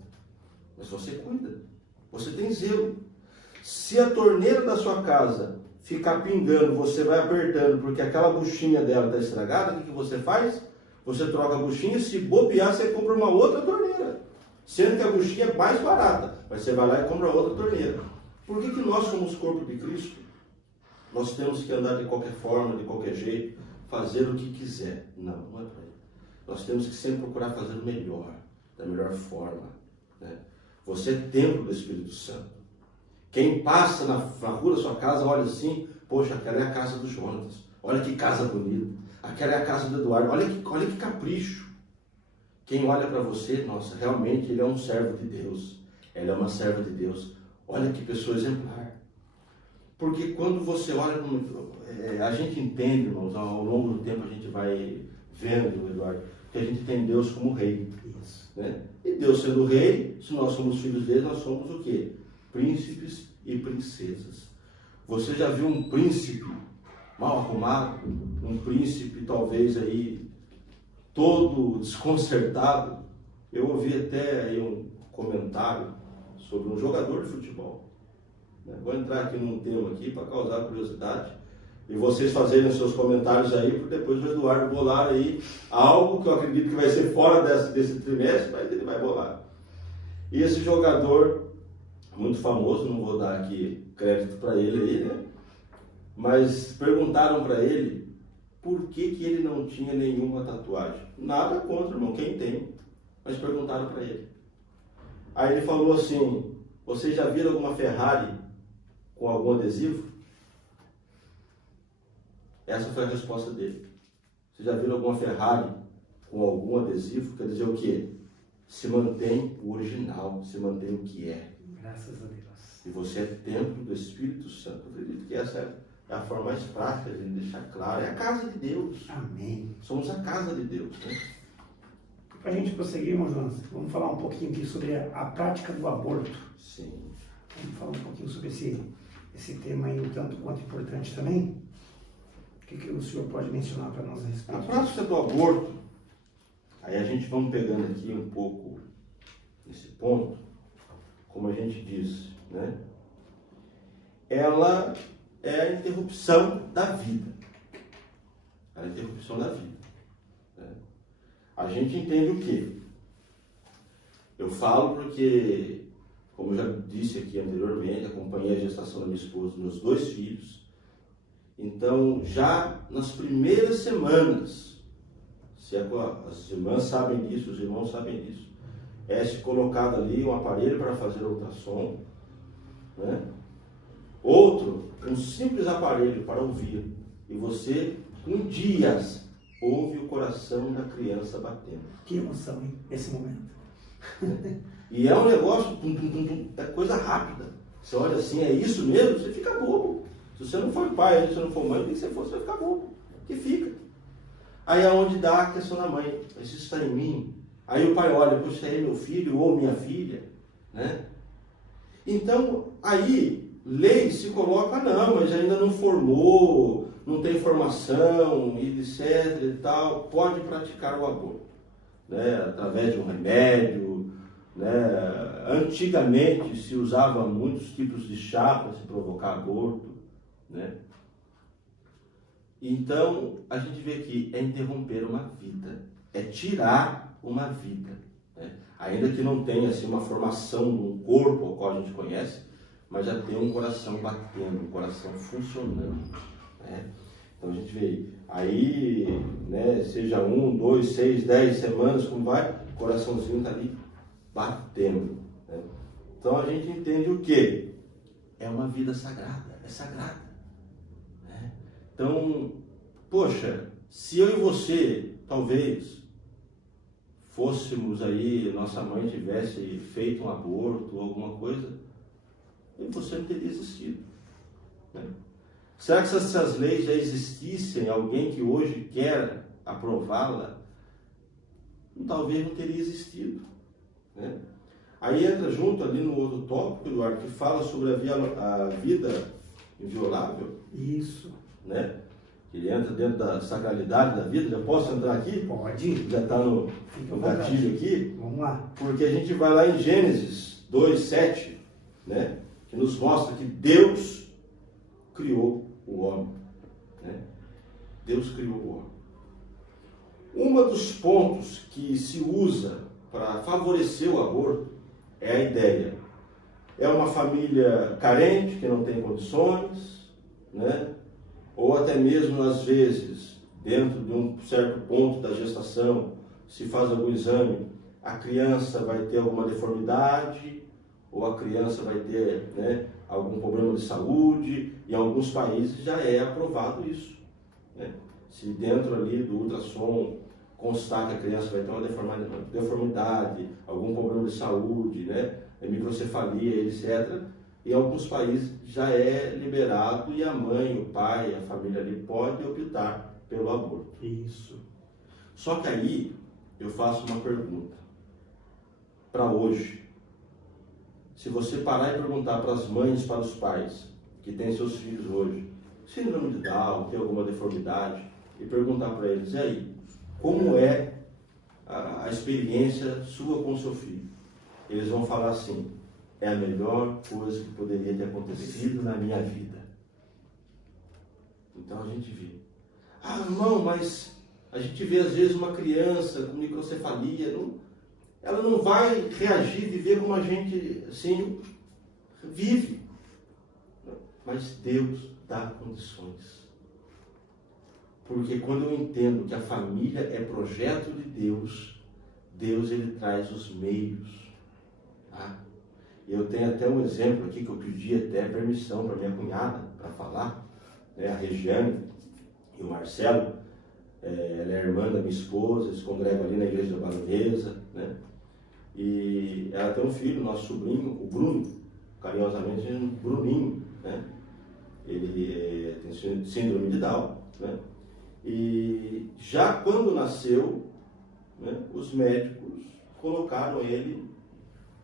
Mas você cuida. Você tem zelo. Se a torneira da sua casa ficar pingando, você vai apertando, porque aquela buchinha dela está estragada, o que você faz? Você troca a buchinha, se bobear, você compra uma outra torneira. Sendo que a buchinha é mais barata, mas você vai lá e compra outra torneira. Por que nós somos corpo de Cristo? Nós temos que andar de qualquer forma, de qualquer jeito, fazer o que quiser. Não é para isso. Nós temos que sempre procurar fazer o melhor, da melhor forma, né? Você é templo do Espírito Santo. Quem passa na rua da sua casa olha assim, poxa, aquela é a casa do Jonas, olha que casa bonita, aquela é a casa do Eduardo, olha que capricho. Quem olha para você, nossa, realmente ele é um servo de Deus, ela é uma serva de Deus, olha que pessoa exemplar. Porque quando você olha, a gente entende, irmãos, ao longo do tempo a gente vai vendo, Eduardo, que a gente tem Deus como rei. Isso, né? E Deus sendo rei, se nós somos filhos dele, nós somos o quê? Príncipes e princesas. Você já viu um príncipe mal arrumado? Um príncipe talvez aí todo desconcertado? Eu ouvi até aí um comentário sobre um jogador de futebol. Vou entrar aqui num tema aqui para causar curiosidade e vocês fazerem os seus comentários aí, porque depois o Eduardo bolar aí algo que eu acredito que vai ser fora desse trimestre, mas ele vai bolar. E esse jogador muito famoso, não vou dar aqui crédito para ele aí, né? Mas perguntaram para ele por que ele não tinha nenhuma tatuagem. Nada contra, irmão, quem tem, mas perguntaram para ele. Aí ele falou assim: vocês já viram alguma Ferrari com algum adesivo? Essa foi a resposta dele. Vocês já viram alguma Ferrari com algum adesivo? Quer dizer o quê? Se mantém o original, se mantém o que é. Graças a Deus. E você é templo do Espírito Santo. Eu acredito que essa é a forma mais prática de deixar claro. É a casa de Deus. Amém. Somos a casa de Deus, né? Para a gente prosseguir, irmão Jonas, vamos falar um pouquinho aqui sobre a prática do aborto. Sim. Vamos falar um pouquinho sobre esse tema aí, um tanto quanto importante também. O que o senhor pode mencionar para nós a respeito? A prática do aborto, aí a gente vamos pegando aqui um pouco esse ponto, como a gente disse, né? Ela é a interrupção da vida. É a interrupção da vida. Né? A gente entende o quê? Eu falo porque, como eu já disse aqui anteriormente, acompanhei a gestação da minha esposa, dos meus 2 filhos. Então, já nas primeiras semanas, as irmãs sabem disso, os irmãos sabem disso, é-se colocado ali um aparelho para fazer ultrassom, né? Outro, um simples aparelho para ouvir, e você, com dias, ouve o coração da criança batendo. Que emoção, hein? Esse momento. E é um negócio, é coisa rápida. Você olha assim, é isso mesmo? Você fica bobo. Se você não for pai, se você não for mãe, tem que ser você vai ficar bobo. Que fica. Aí é onde dá a questão da mãe. Isso está em mim. Aí o pai olha, poxa, é meu filho ou minha filha, né? Então, aí, lei se coloca, não, mas ainda não formou, não tem formação, etc e tal, pode praticar o aborto, né? Através de um remédio, né? Antigamente se usava muitos tipos de chá para se provocar aborto, né? Então, a gente vê que é interromper uma vida, é tirar uma vida, né? Ainda que não tenha assim, uma formação no corpo, ao qual a gente conhece, mas já tem um coração batendo, um coração funcionando, né? Então a gente vê aí, né, seja 1, 2, 6, 10 semanas, como vai, o coraçãozinho está ali batendo, né? Então a gente entende o quê? É uma vida sagrada, é sagrada, né? Então, poxa, se eu e você, talvez, fôssemos aí, nossa mãe tivesse feito um aborto ou alguma coisa, eu e você não teria existido, né? Será que se essas leis já existissem, alguém que hoje quer aprová-la, talvez não teria existido, né? Aí entra junto ali no outro tópico, Eduardo, que fala sobre a vida inviolável. Isso. Né? Ele entra dentro da sacralidade da vida. Já posso entrar aqui? Pode. Já está no gatilho aqui? Vamos lá. Porque a gente vai lá em Gênesis 2:7, né? Que nos mostra que Deus criou o homem, né? Deus criou o homem. Um dos pontos que se usa para favorecer o aborto é a ideia. É uma família carente, que não tem condições, né? Ou até mesmo, às vezes, dentro de um certo ponto da gestação, se faz algum exame, a criança vai ter alguma deformidade, ou a criança vai ter, né, algum problema de saúde. Em alguns países já é aprovado isso, né? Se dentro ali do ultrassom constar que a criança vai ter uma deformidade, algum problema de saúde, né, microcefalia, etc., em alguns países já é liberado e a mãe, o pai, a família ali pode optar pelo aborto. Isso. Só que aí eu faço uma pergunta para hoje. Se você parar e perguntar para as mães, para os pais que têm seus filhos hoje, síndrome de Down, tem alguma deformidade, e perguntar para eles, e aí, como é a experiência sua com o seu filho? Eles vão falar assim, é a melhor coisa que poderia ter acontecido na minha vida. Então a gente vê. Ah, irmão, mas a gente vê às vezes uma criança com microcefalia, ela não vai reagir, viver como a gente assim vive. Mas Deus dá condições. Porque quando eu entendo que a família é projeto de Deus, Deus ele traz os meios. Tá? Eu tenho até um exemplo aqui que eu pedi até permissão para minha cunhada para falar, né? A Regiane e o Marcelo, ela é irmã da minha esposa, eles congregam ali na igreja da Baronesa, né? E ela tem um filho, nosso sobrinho, o Bruno, carinhosamente Bruninho, né? Ele tem síndrome de Down, né? E já quando nasceu, né, os médicos colocaram ele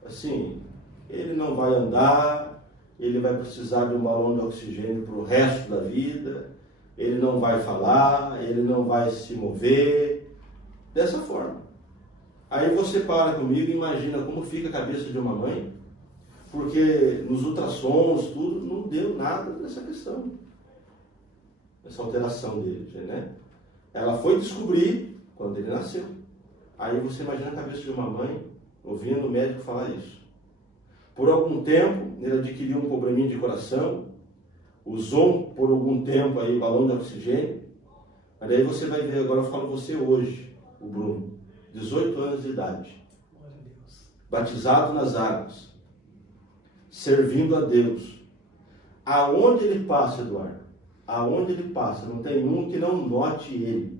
assim, ele não vai andar, ele vai precisar de um balão de oxigênio para o resto da vida, ele não vai falar, ele não vai se mover, dessa forma. Aí você para comigo e imagina como fica a cabeça de uma mãe, porque nos ultrassons, tudo, não deu nada dessa questão, essa alteração dele, né? Ela foi descobrir quando ele nasceu. Aí você imagina a cabeça de uma mãe ouvindo o médico falar isso. Por algum tempo, ele adquiriu um probleminha de coração, usou por algum tempo aí balão de oxigênio, mas aí você vai ver, agora eu falo você hoje, o Bruno, 18 anos de idade, batizado nas águas, servindo a Deus. Aonde ele passa, Eduardo? Aonde ele passa, não tem um que não note ele,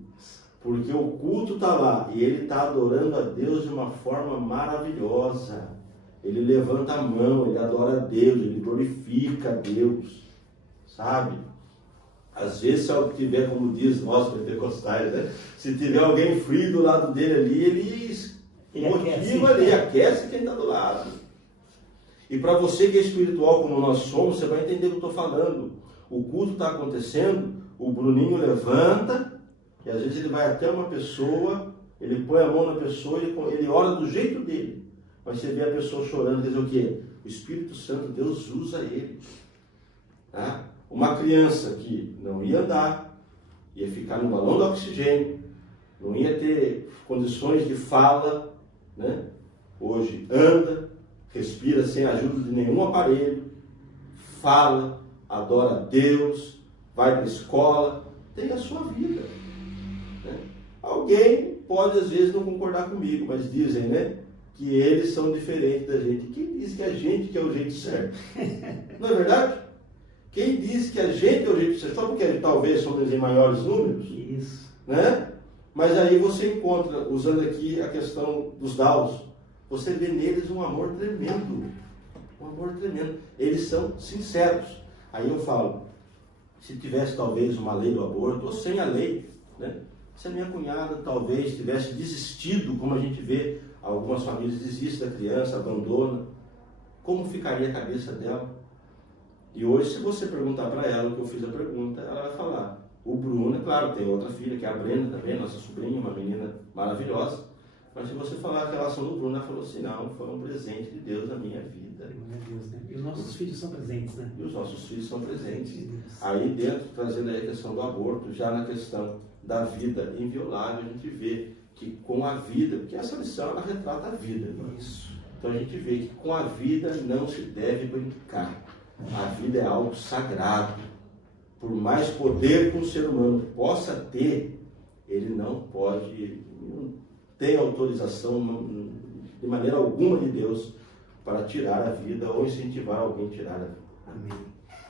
porque o culto está lá e ele está adorando a Deus de uma forma maravilhosa. Ele levanta a mão, ele adora a Deus, ele glorifica a Deus, sabe? Às vezes, se alguém tiver, como diz nós pentecostais, né? Se tiver alguém frio do lado dele ali, ele motiva ali, aquece quem está do lado. E para você que é espiritual como nós somos, você vai entender o que eu estou falando. O culto está acontecendo, o Bruninho levanta, e às vezes ele vai até uma pessoa, ele põe a mão na pessoa e ele ora do jeito dele. Mas você vê a pessoa chorando, quer dizer o quê? O Espírito Santo, Deus usa ele. Tá? Uma criança que não ia andar, ia ficar no balão de oxigênio, não ia ter condições de fala, né? Hoje anda, respira sem a ajuda de nenhum aparelho, fala, adora a Deus, vai para a escola, tem a sua vida. Né? Alguém pode às vezes não concordar comigo, mas dizem, né, que eles são diferentes da gente. Quem diz que a gente que é o jeito certo? Não é verdade? Quem diz que a gente é o jeito certo? Só porque talvez somos em maiores números? Isso. Né? Mas aí você encontra, usando aqui a questão dos Downs, você vê neles um amor tremendo. Um amor tremendo. Eles são sinceros. Aí eu falo, se tivesse talvez uma lei do aborto, ou sem a lei, né? Se a minha cunhada talvez tivesse desistido, como a gente vê, algumas famílias desistem da criança, abandonam, como ficaria a cabeça dela? E hoje, se você perguntar para ela o que eu fiz a pergunta, ela vai falar, o Bruno, é claro, tem outra filha, que é a Brenda também, nossa sobrinha, uma menina maravilhosa, mas se você falar a relação do Bruno, ela falou assim, não, foi um presente de Deus na minha vida. Meu Deus, né? E os nossos filhos são presentes, né? E os nossos filhos são presentes. Aí dentro, trazendo aí a questão do aborto, já na questão da vida inviolável, a gente vê que com a vida, porque essa lição ela retrata a vida. Né? Isso. Então a gente vê que com a vida não se deve brincar. A vida é algo sagrado. Por mais poder que um ser humano possa ter, ele não pode, não tem autorização de maneira alguma de Deus para tirar a vida ou incentivar alguém a tirar a vida. Amém.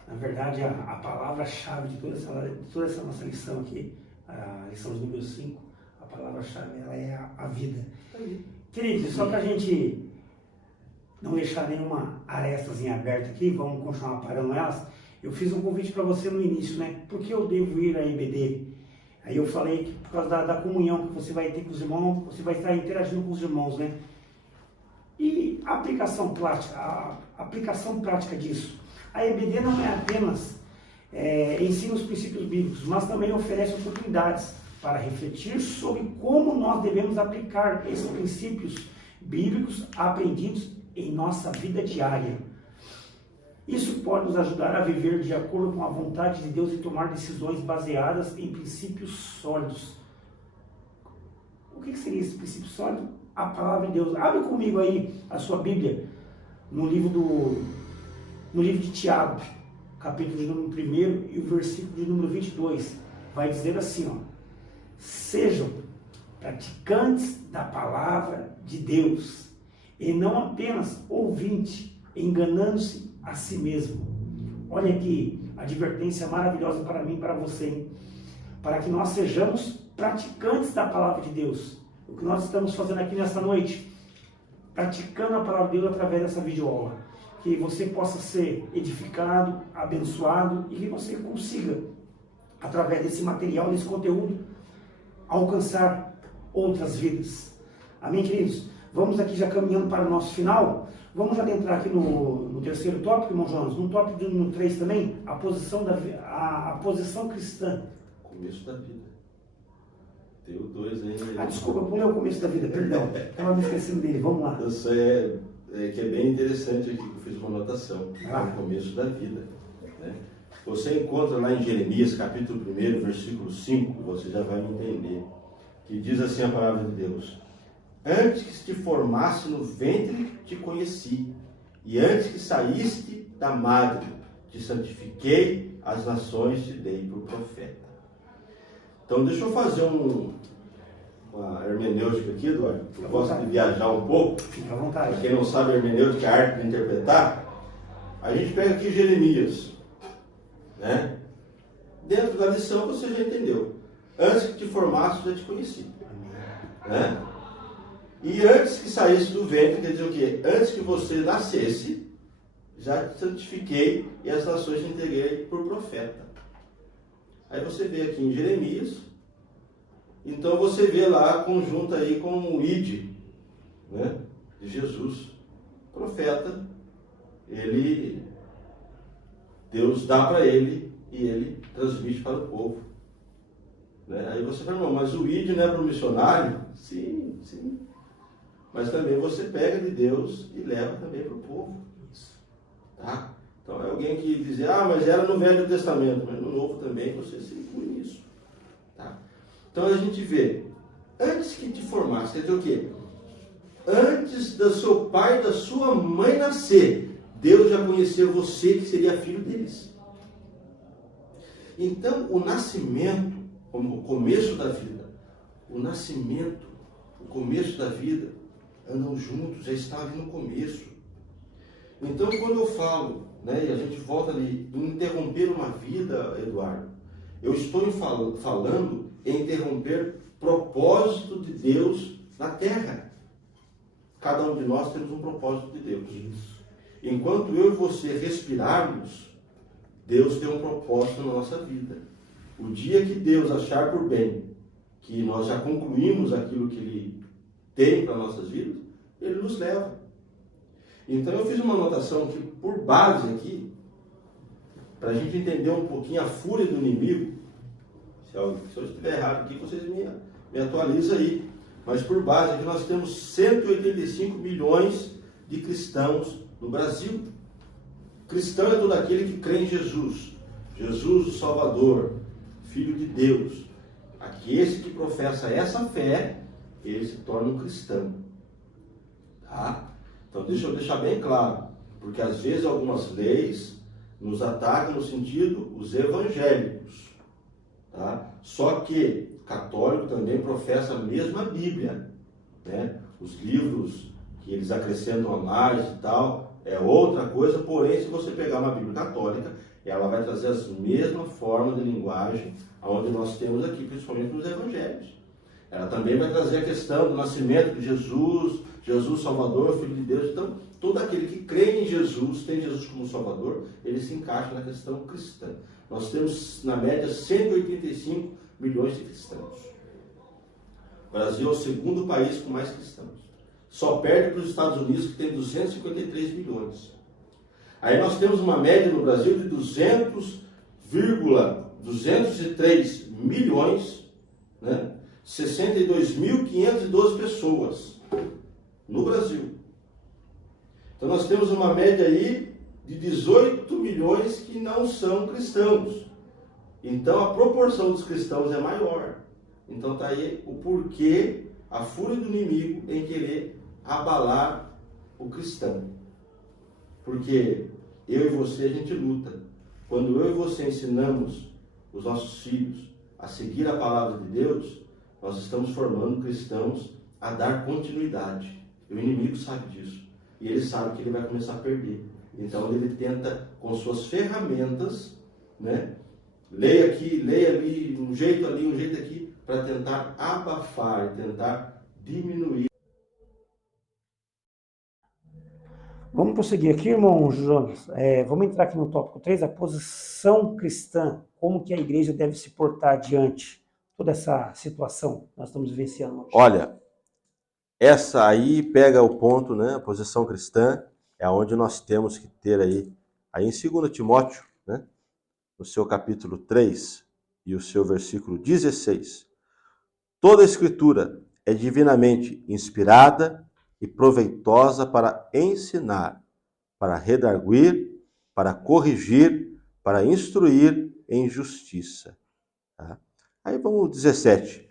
Na verdade, a palavra-chave de toda essa nossa lição aqui, a lição de número 5, a palavra-chave ela é a vida. Queridos, só para a gente não deixar nenhuma arestazinha aberta aqui, vamos continuar parando elas, eu fiz um convite para você no início, né? Por que eu devo ir à EBD? Aí eu falei que por causa da comunhão que você vai ter com os irmãos, você vai estar interagindo com os irmãos, né? E a aplicação prática disso. A EBD não é apenas ensina os princípios bíblicos, mas também oferece oportunidades para refletir sobre como nós devemos aplicar esses princípios bíblicos aprendidos em nossa vida diária. Isso pode nos ajudar a viver de acordo com a vontade de Deus e tomar decisões baseadas em princípios sólidos. O que seria esse princípio sólido? A palavra de Deus. Abre comigo aí a sua Bíblia no livro de Tiago, capítulo de número 1 e o versículo de número 22. Vai dizer assim, ó: sejam praticantes da palavra de Deus e não apenas ouvintes, enganando-se a si mesmo. Olha aqui, advertência maravilhosa para mim e para você, hein? Para que nós sejamos praticantes da palavra de Deus. O que nós estamos fazendo aqui nessa noite, praticando a palavra de Deus através dessa videoaula. Que você possa ser edificado, abençoado e que você consiga, através desse material, desse conteúdo, alcançar outras vidas. Amém, queridos? Vamos aqui já caminhando para o nosso final. Vamos adentrar aqui no terceiro tópico, irmão Jonas. No tópico número 3 também, a posição cristã. Começo da vida. Tem o 2 ainda. Desculpa, eu pulei o começo da vida, perdão. Estava me esquecendo dele, vamos lá. Isso que é bem interessante aqui, que eu fiz uma anotação. No começo da vida. Né? Você encontra lá em Jeremias, capítulo 1, versículo 5, você já vai entender, que diz assim a palavra de Deus: antes que te formasse no ventre, te conheci, e antes que saíste da madre, te santifiquei, as nações te dei por profeta. Então, deixa eu fazer uma hermenêutica aqui, Eduardo. Eu gosto de viajar um pouco. Fica à vontade. Para quem não sabe, a hermenêutica é a arte de interpretar. A gente pega aqui Jeremias, né? Dentro da lição você já entendeu. Antes que te formasse, já te conheci. Né? E antes que saísse do ventre, quer dizer o quê? Antes que você nascesse, já te santifiquei e as nações te entreguei por profeta. Aí você vê aqui em Jeremias, então você vê lá conjunto aí com o id, né, de Jesus. Profeta, Deus dá para ele e ele transmite para o povo. Né? Aí você fala, mas o id não é para o missionário? Sim, sim. Mas também você pega de Deus e leva também para o povo. Tá? Então é alguém que diz, mas era no Velho Testamento, mas no Novo também você se inclui nisso. Tá? Então a gente vê, antes que te formasse, quer dizer o quê? Antes do seu pai e da sua mãe nascer, Deus já conheceu você que seria filho deles. Então o nascimento, como o começo da vida, o nascimento, o começo da vida, andam juntos, já está ali no começo. Então quando eu falo, né, e a gente volta ali, em interromper uma vida, Eduardo, eu estou falando em interromper propósito de Deus na terra. Cada um de nós temos um propósito de Deus. Enquanto eu e você respirarmos, Deus tem um propósito na nossa vida. O dia que Deus achar por bem que nós já concluímos aquilo que Ele tem para nossas vidas, Ele nos leva. Então eu fiz uma anotação aqui, por base aqui, para a gente entender um pouquinho a fúria do inimigo. Se eu estiver errado aqui, vocês me atualizam aí. Mas por base aqui nós temos 185 milhões de cristãos no Brasil. Cristão é todo aquele que crê em Jesus. Jesus, o Salvador, Filho de Deus. Aqui esse que professa essa fé, ele se torna um cristão. Tá? Então deixa eu deixar bem claro, porque às vezes algumas leis nos atacam no sentido os evangélicos. Tá? Só que católico também professa a mesma Bíblia. Né? Os livros que eles acrescentam a mais e tal, é outra coisa, porém se você pegar uma Bíblia católica, ela vai trazer as mesmas formas de linguagem onde nós temos aqui, principalmente nos evangelhos. Ela também vai trazer a questão do nascimento de Jesus, Jesus Salvador, Filho de Deus. Então, todo aquele que crê em Jesus, tem Jesus como Salvador, ele se encaixa na questão cristã. Nós temos, na média, 185 milhões de cristãos. O Brasil é o segundo país com mais cristãos. Só perde para os Estados Unidos, que tem 253 milhões. Aí nós temos uma média no Brasil de 200,203 milhões, né? 62.512 pessoas no Brasil. Então nós temos uma média aí de 18 milhões que não são cristãos. Então a proporção dos cristãos é maior. Então está aí o porquê, a fúria do inimigo em querer abalar o cristão. Porque eu e você a gente luta. Quando eu e você ensinamos os nossos filhos a seguir a palavra de Deus, nós estamos formando cristãos a dar continuidade. E o inimigo sabe disso. E ele sabe que ele vai começar a perder. Então ele tenta, com suas ferramentas, né? Leia aqui, leia ali, um jeito aqui, para tentar abafar, tentar diminuir. Vamos prosseguir aqui, irmão Jonas. Vamos entrar aqui no tópico 3, a posição cristã. Como que a igreja deve se portar diante toda essa situação que nós estamos vivenciando hoje. Olha, essa aí pega o ponto, né? A posição cristã é onde nós temos que ter aí em 2 Timóteo, né? No seu capítulo 3 e o seu versículo 16. Toda a escritura é divinamente inspirada e proveitosa para ensinar, para redarguir, para corrigir, para instruir em justiça. Tá? Aí vamos 17.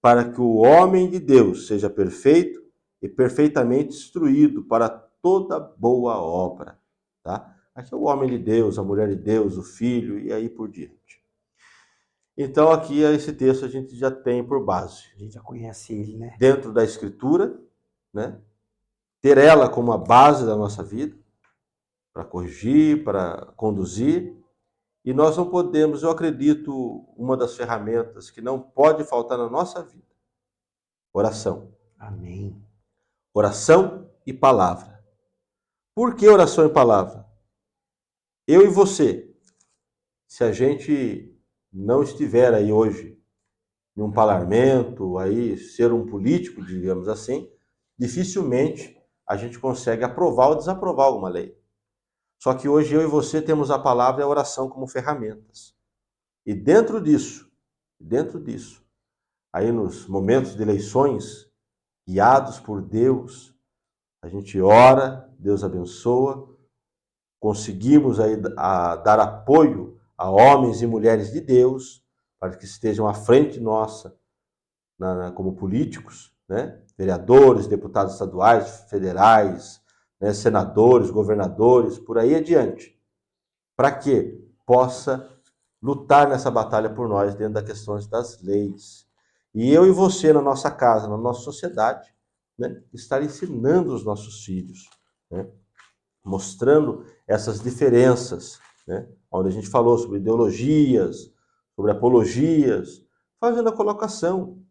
Para que o homem de Deus seja perfeito e perfeitamente instruído para toda boa obra. Tá? Aqui é o homem de Deus, a mulher de Deus, o filho e aí por diante. Então aqui esse texto a gente já tem por base. A gente já conhece ele, né? Dentro da escritura, né? Ter ela como a base da nossa vida, para corrigir, para conduzir. E nós não podemos, eu acredito, uma das ferramentas que não pode faltar na nossa vida. Oração. Amém. Oração e palavra. Por que oração e palavra? Eu e você, se a gente não estiver aí hoje em um parlamento, aí ser um político, digamos assim, dificilmente a gente consegue aprovar ou desaprovar alguma lei. Só que hoje eu e você temos a palavra e a oração como ferramentas. E dentro disso, aí nos momentos de eleições, guiados por Deus, a gente ora, Deus abençoa, conseguimos aí dar apoio a homens e mulheres de Deus, para que estejam à frente nossa como políticos, né? Vereadores, deputados estaduais, federais, né? Senadores, governadores, por aí adiante, para que possa lutar nessa batalha por nós dentro das questões das leis. E eu e você, na nossa casa, na nossa sociedade, né? Estar ensinando os nossos filhos, né? Mostrando essas diferenças, né? Onde a gente falou sobre ideologias, sobre apologias, fazendo a colocação.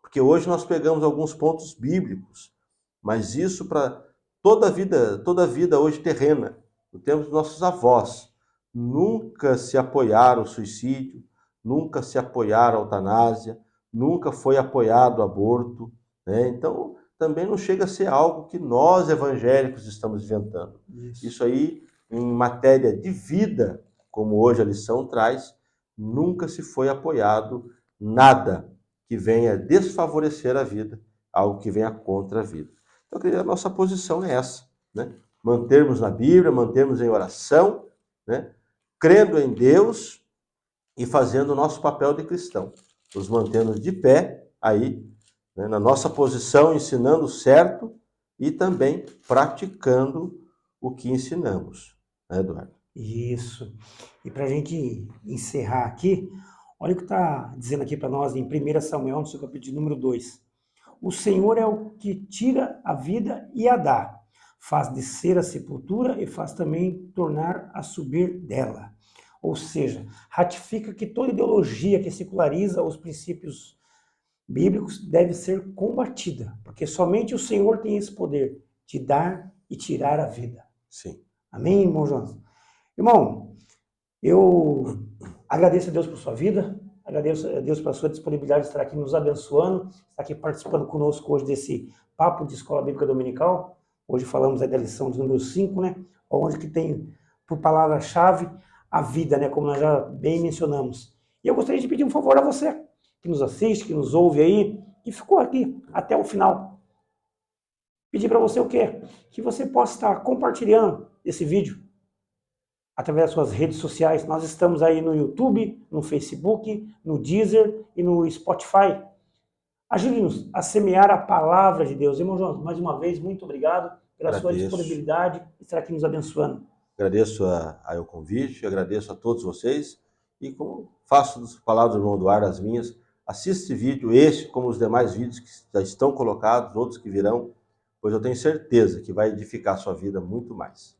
Porque hoje nós pegamos alguns pontos bíblicos, mas isso para toda a vida hoje terrena. No tempo dos nossos avós, nunca se apoiaram o suicídio, nunca se apoiaram a eutanásia, nunca foi apoiado o aborto, né? Então, também não chega a ser algo que nós evangélicos estamos inventando. Isso aí, em matéria de vida, como hoje a lição traz, nunca se foi apoiado nada que venha desfavorecer a vida, algo que venha contra a vida. Então, eu acredito que a nossa posição é essa, né? Mantermos na Bíblia, mantermos em oração, né? Crendo em Deus e fazendo o nosso papel de cristão, nos mantendo de pé aí, né, na nossa posição, ensinando certo e também praticando o que ensinamos, né, Eduardo? Isso. E para a gente encerrar aqui, olha o que está dizendo aqui para nós em 1 Samuel, no seu capítulo número 2. O Senhor é o que tira a vida e a dá, faz descer a sepultura e faz também tornar a subir dela. Ou seja, ratifica que toda ideologia que seculariza os princípios bíblicos deve ser combatida, porque somente o Senhor tem esse poder de dar e tirar a vida. Sim. Amém, irmão Jonas? Irmão, eu agradeço a Deus por sua vida, agradeço a Deus pela sua disponibilidade de estar aqui nos abençoando, estar aqui participando conosco hoje desse papo de Escola Bíblica Dominical. Hoje falamos aí da lição de número 5, né? Onde que tem por palavra-chave a vida, né? Como nós já bem mencionamos. E eu gostaria de pedir um favor a você, que nos assiste, que nos ouve aí, que ficou aqui até o final. pedir para você o quê? Que você possa estar compartilhando esse vídeo através das suas redes sociais. Nós estamos aí no YouTube, no Facebook, no Deezer e no Spotify. Ajude-nos a semear a palavra de Deus. Irmão João, mais uma vez, muito obrigado pela sua disponibilidade e estar aqui nos abençoando. Agradeço o convite, agradeço a todos vocês e como faço das palavras do irmão Eduardo as minhas, assista esse vídeo, este como os demais vídeos que já estão colocados, outros que virão, pois eu tenho certeza que vai edificar a sua vida muito mais.